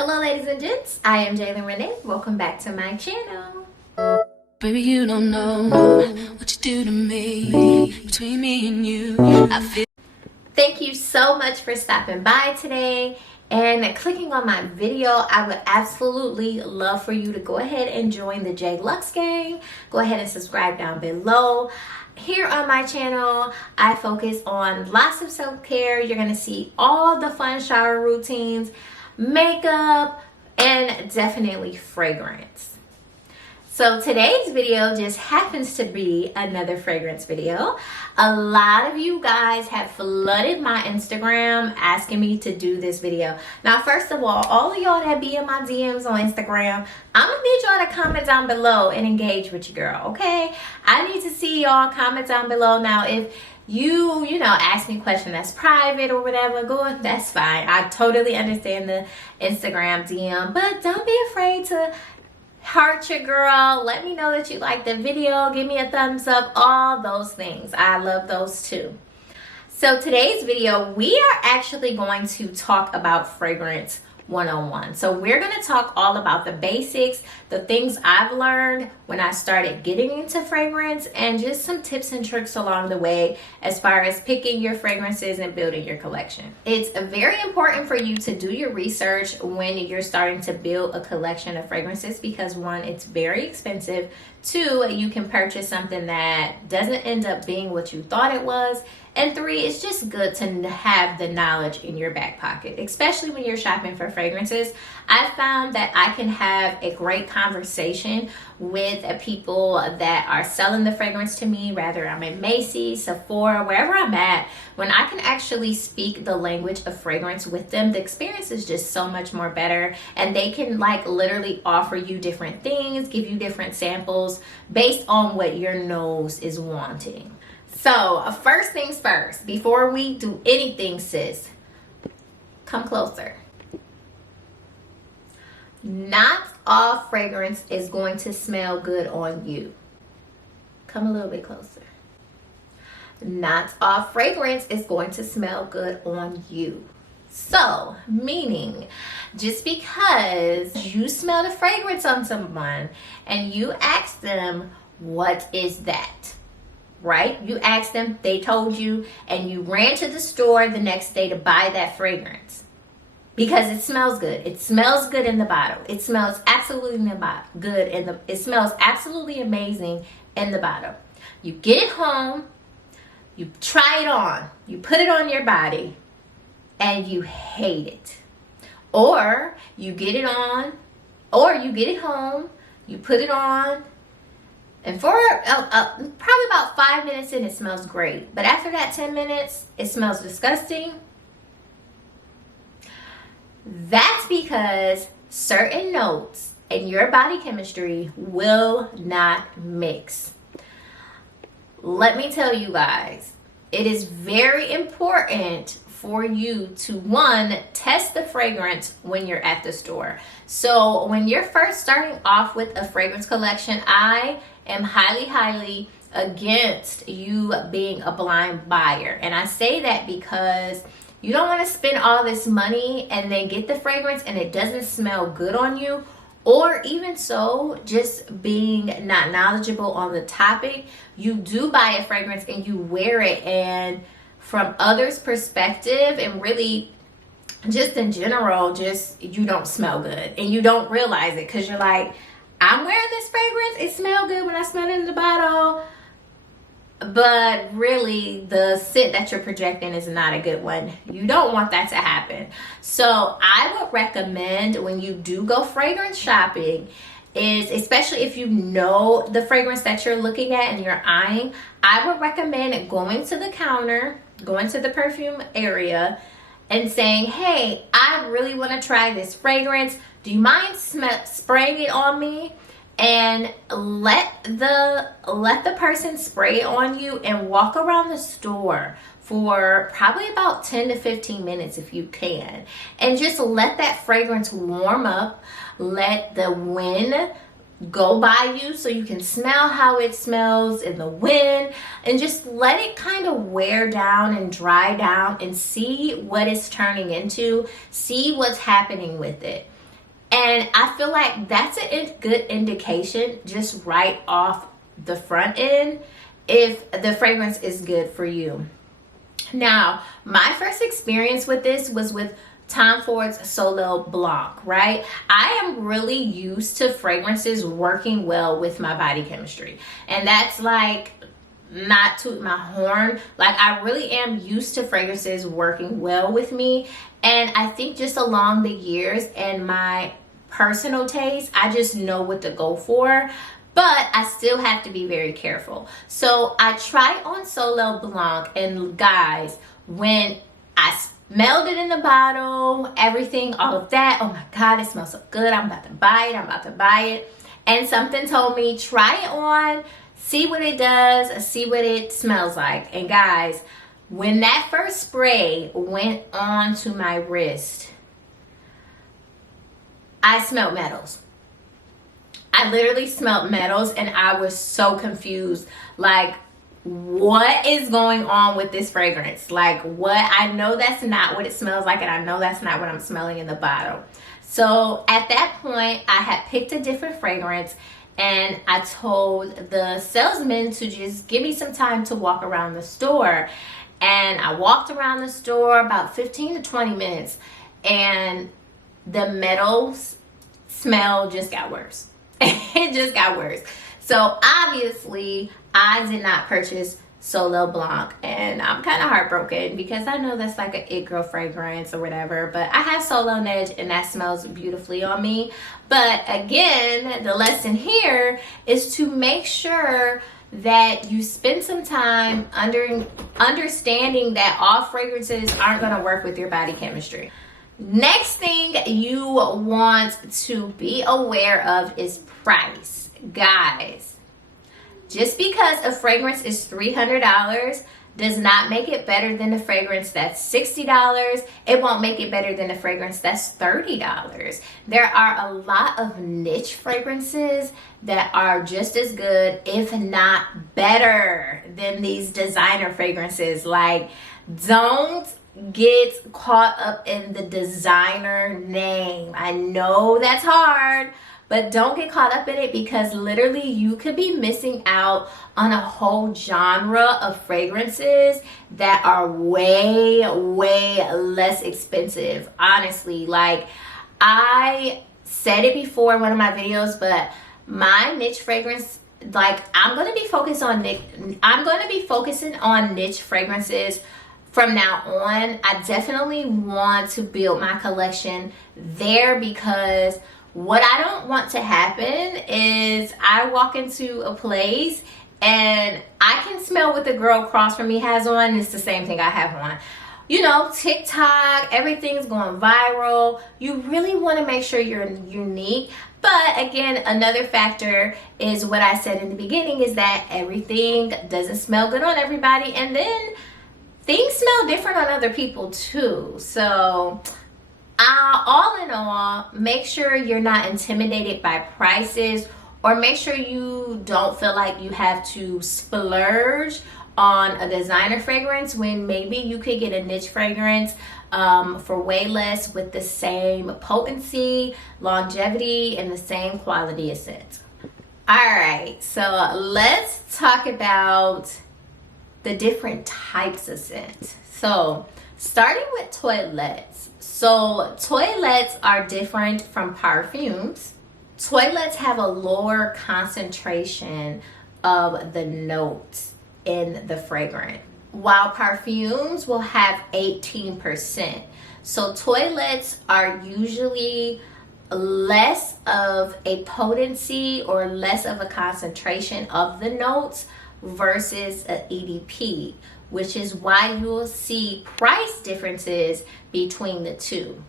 Hello ladies and gents, I am Jaylyn Renee. Welcome back to my channel. Baby, you don't know what you do to me. Between me and you, I feel. Thank you so much for stopping by today and clicking on my video. I would absolutely love for you to go ahead and join the J Lux gang. Go ahead and subscribe down below. Here on my channel, I focus on lots of self-care. You're going to see all the fun shower routines, makeup, and definitely fragrance. So today's video just happens to be another fragrance video. A lot of you guys have flooded my Instagram asking me to do this video. Now, first of all of y'all that be in my DMs on Instagram, I'm gonna need y'all to comment down below and engage with your girl, okay? I need to see y'all comment down below. Now, if you ask me a question that's private or whatever, that's fine. I totally understand the Instagram DM, but don't be afraid to heart your girl. Let me know that you like the video. Give me a thumbs up. All those things. I love those too. So today's video, we are actually going to talk about fragrance 101. So we're going to talk all about the basics, the things I've learned when I started getting into fragrance, and just some tips and tricks along the way as far as picking your fragrances and building your collection. It's very important for you to do your research when you're starting to build a collection of fragrances because one, it's very expensive. Two, you can purchase something that doesn't end up being what you thought it was. And three, it's just good to have the knowledge in your back pocket, especially when you're shopping for fragrances. I found that I can have a great conversation with people that are selling the fragrance to me, whether I'm at Macy's, Sephora, wherever I'm at. When I can actually speak the language of fragrance with them, the experience is just so much more better. And they can literally offer you different things, give you different samples based on what your nose is wanting. So first things first, before we do anything, sis, come closer. Not all fragrance is going to smell good on you. Come a little bit closer. Not all fragrance is going to smell good on you. So, meaning, just because you smell the fragrance on someone and you ask them, what is that? Right? You asked them, they told you, and you ran to the store the next day to buy that fragrance because it smells good. It smells good in the bottle. It smells absolutely good it smells absolutely amazing in the bottle. You get it home, you try it on, you put it on your body, and you hate it. Or you get it on, or you get it home, you put it on, and for probably about 5 minutes in, it smells great. But after that 10 minutes, it smells disgusting. That's because certain notes in your body chemistry will not mix. Let me tell you guys, it is very important for you to, one, test the fragrance when you're at the store. So when you're first starting off with a fragrance collection, I am highly against you being a blind buyer. And I say that because you don't want to spend all this money and then get the fragrance and it doesn't smell good on you. Or even so, just being not knowledgeable on the topic, you do buy a fragrance and you wear it, and from others' perspective and really just in general, just you don't smell good and you don't realize it because you're like, I'm wearing this fragrance, it smells good when I smell it in the bottle, but really the scent that you're projecting is not a good one. You don't want that to happen. So I would recommend when you do go fragrance shopping is, especially if you know the fragrance that you're looking at and you're eyeing, I would recommend going to the counter, going to the perfume area and saying, hey, I really want to try this fragrance. Do you mind spraying it on me? And let the person spray it on you and walk around the store for probably about 10 to 15 minutes if you can. And just let that fragrance warm up. Let the wind go by you so you can smell how it smells in the wind, and just let it kind of wear down and dry down and see what it's turning into, see what's happening with it. And I feel like that's a good indication just right off the front end if the fragrance is good for you. Now, my first experience with this was with Tom Ford's Solo Blanc, right? I am really used to fragrances working well with my body chemistry. And that's like, not toot my horn, like I really am used to fragrances working well with me. And I think just along the years and my personal taste, I just know what to go for. But I still have to be very careful. So I tried on Solo Blanc, and guys, when I smelled it in the bottle, everything, all of that, oh my God, it smells so good. I'm about to buy it. And something told me, try it on, see what it does, see what it smells like. And guys, when that first spray went onto my wrist, I smelled metals. I literally smelled metals, and I was so confused. Like, what is going on with this fragrance? Like, what? I know that's not what it smells like, and I know that's not what I'm smelling in the bottle. So at that point, I had picked a different fragrance, and I told the salesman to just give me some time to walk around the store. And I walked around the store about 15 to 20 minutes, and the metals smell just got worse. It just got worse. So obviously I did not purchase Solo Blanc, and I'm kind of heartbroken because I know that's like an it girl fragrance or whatever, but I have Solo Nedge and that smells beautifully on me. But again, the lesson here is to make sure that you spend some time understanding that all fragrances aren't going to work with your body chemistry. Next thing you want to be aware of is price. Guys, just because a fragrance is $300 does not make it better than a fragrance that's $60. It won't make it better than a fragrance that's $30. There are a lot of niche fragrances that are just as good, if not better, than these designer fragrances. Like, don't get caught up in the designer name. I know that's hard, but don't get caught up in it, because literally you could be missing out on a whole genre of fragrances that are way less expensive. Honestly, like, I said it before in one of my videos, but my niche fragrance, like, I'm going to be focusing on niche fragrances from now on. I definitely want to build my collection there, because what I don't want to happen is I walk into a place and I can smell what the girl across from me has on, and it's the same thing I have on. You know, TikTok, everything's going viral. You really want to make sure you're unique. But again, another factor is what I said in the beginning, is that everything doesn't smell good on everybody, and then things smell different on other people too. So all in all, make sure you're not intimidated by prices, or make sure you don't feel like you have to splurge on a designer fragrance when maybe you could get a niche fragrance for way less with the same potency, longevity, and the same quality of scent. All right, so let's talk about the different types of scent. So starting with toilettes. So toilettes are different from perfumes. Toilettes have a lower concentration of the notes in the fragrance, while perfumes will have 18%. So toilettes are usually less of a potency or less of a concentration of the notes versus an EDP, which is why you will see price differences between the two.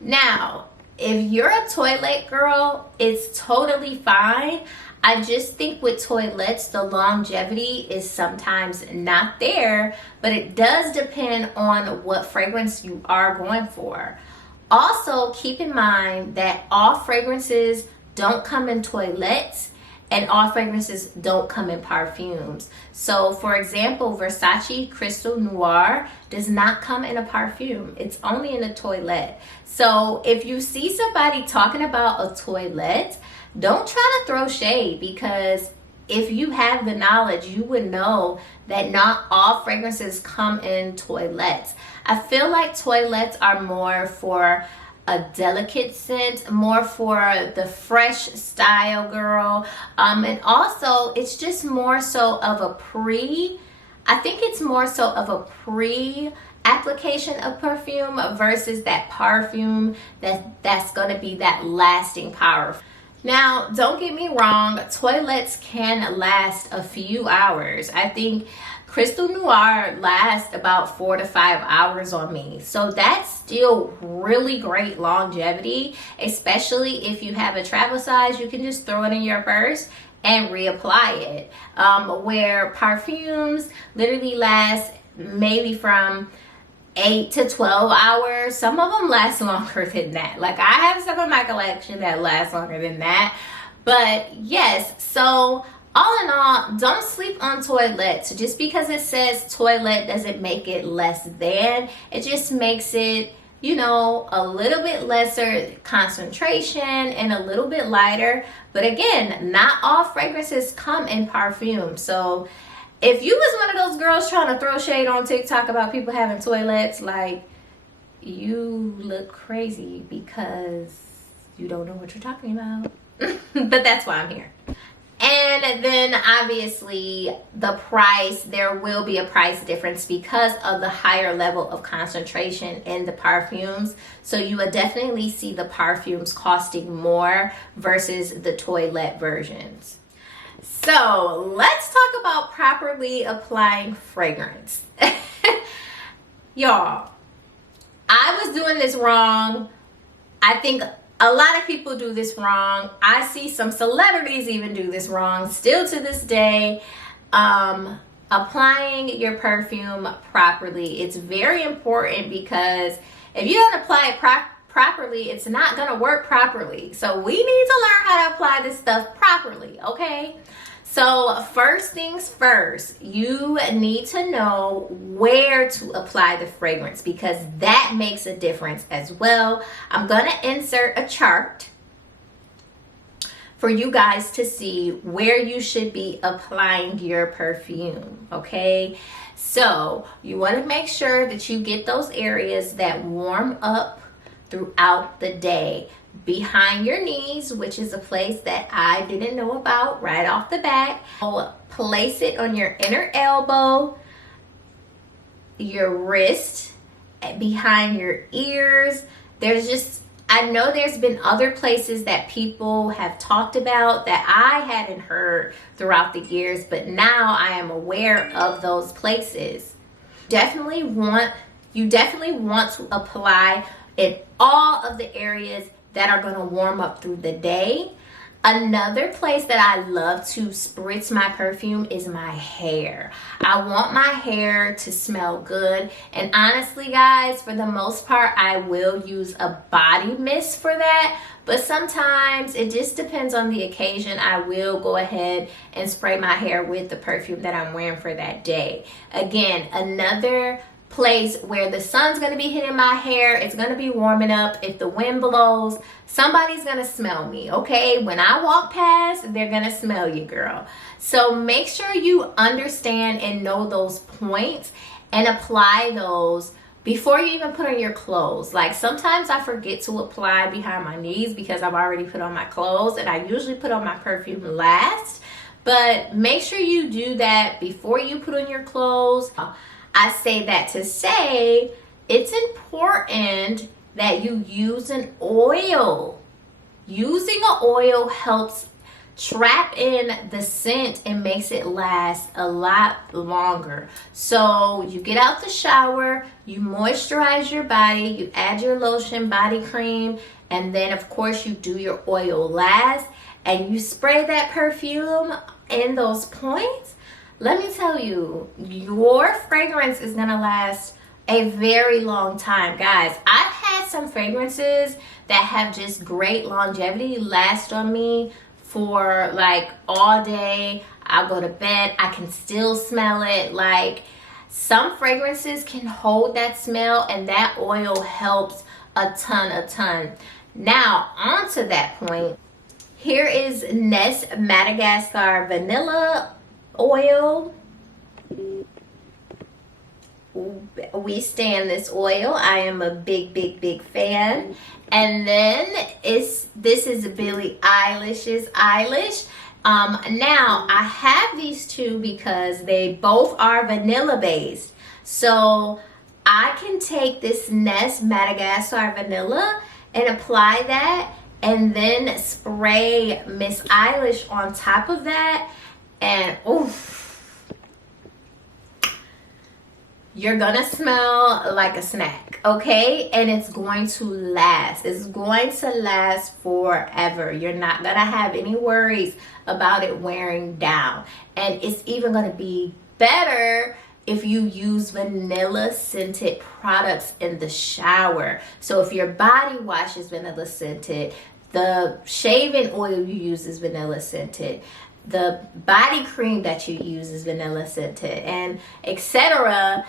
Now, if you're a toilet girl, it's totally fine. I just think with toilettes, the longevity is sometimes not there, but it does depend on what fragrance you are going for. Also, keep in mind that all fragrances don't come in toilettes, and all fragrances don't come in perfumes. So for example, Versace Crystal Noir does not come in a perfume. It's only in a toilette. So if you see somebody talking about a toilette, don't try to throw shade, because if you have the knowledge, you would know that not all fragrances come in toilettes. I feel like toilettes are more for a delicate scent, more for the fresh style girl. And also it's just more so of a application of perfume versus that perfume that's gonna be that lasting power. Now, don't get me wrong, toilettes can last a few hours. I think Crystal Noir lasts about 4 to 5 hours on me. So that's still really great longevity, especially if you have a travel size. You can just throw it in your purse and reapply it. Where perfumes literally last maybe from 8 to 12 hours. Some of them last longer than that. Like, I have some in my collection that last longer than that. But yes, so all in all, don't sleep on toilettes. Just because it says toilet doesn't make it less than. It just makes it, you know, a little bit lesser concentration and a little bit lighter. But again, not all fragrances come in perfume. So if you was one of those girls trying to throw shade on TikTok about people having toilets, like, you look crazy because you don't know what you're talking about. But that's why I'm here. And then obviously the price, there will be a price difference because of the higher level of concentration in the perfumes. So you would definitely see the perfumes costing more versus the toilet versions. So let's talk about properly applying fragrance. Y'all, I was doing this wrong. I think a lot of people do this wrong. I see some celebrities even do this wrong still to this day. Applying your perfume properly. It's very important, because if you don't apply it properly, it's not going to work properly. So we need to learn how to apply this stuff properly, okay? So first things first, you need to know where to apply the fragrance, because that makes a difference as well. I'm going to insert a chart for you guys to see where you should be applying your perfume, okay? So you want to make sure that you get those areas that warm up throughout the day. Behind your knees, which is a place that I didn't know about right off the bat. Place it on your inner elbow, your wrist, behind your ears. I know there's been other places that people have talked about that I hadn't heard throughout the years, but now I am aware of those places. You definitely want to apply in all of the areas that are going to warm up through the day. Another place that I love to spritz my perfume is my hair. I want my hair to smell good. And honestly, guys, for the most part, I will use a body mist for that. But sometimes it just depends on the occasion. I will go ahead and spray my hair with the perfume that I'm wearing for that day. Again, another place where the sun's going to be hitting my hair, it's going to be warming up. If the wind blows, somebody's going to smell me, okay? When I walk past, they're going to smell you, girl. So make sure you understand and know those points and apply those before you even put on your clothes. Like, sometimes I forget to apply behind my knees because I've already put on my clothes, and I usually put on my perfume last. But make sure you do that before you put on your clothes. I say that to say it's important that you use an oil. Using an oil helps trap in the scent and makes it last a lot longer. So you get out the shower, you moisturize your body, you add your lotion, body cream, and then of course you do your oil last, and you spray that perfume in those points. Let me tell you, your fragrance is gonna last a very long time, guys. I've had some fragrances that have just great longevity last on me for like all day. I'll go to bed, I can still smell it. Like, some fragrances can hold that smell, and that oil helps a ton. Now, on to that point, here is Nest Madagascar Vanilla Oil. We stand this oil. I am a big fan. And then this is Billie Eilish's Eilish. Now I have these two because they both are vanilla based. So I can take this Nest Madagascar Vanilla and apply that, and then spray Miss Eilish on top of that, and oof. You're gonna smell like a snack, okay? And it's going to last. It's going to last forever. You're not gonna have any worries about it wearing down. And it's even gonna be better if you use vanilla scented products in the shower. So if your body wash is vanilla scented, the shaving oil you use is vanilla scented, the body cream that you use is vanilla scented, and etc.,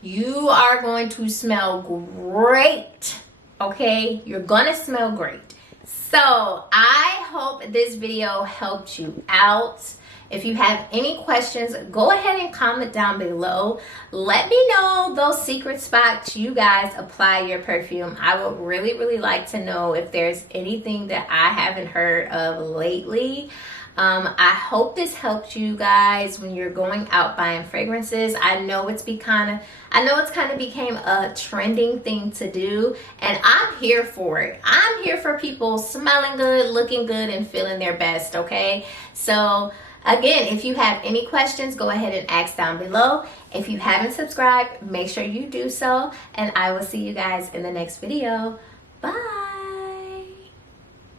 you are going to smell great, okay? You're gonna smell great. So I hope this video helped you out. If you have any questions, go ahead and comment down below. Let me know those secret spots you guys apply your perfume. I would really like to know if there's anything that I haven't heard of lately. I hope this helped you guys when you're going out buying fragrances. I know it's kind of became a trending thing to do, and I'm here for it. I'm here for people smelling good, looking good, and feeling their best, okay? So again, if you have any questions, go ahead and ask down below. If you haven't subscribed, make sure you do so, and I will see you guys in the next video. Bye.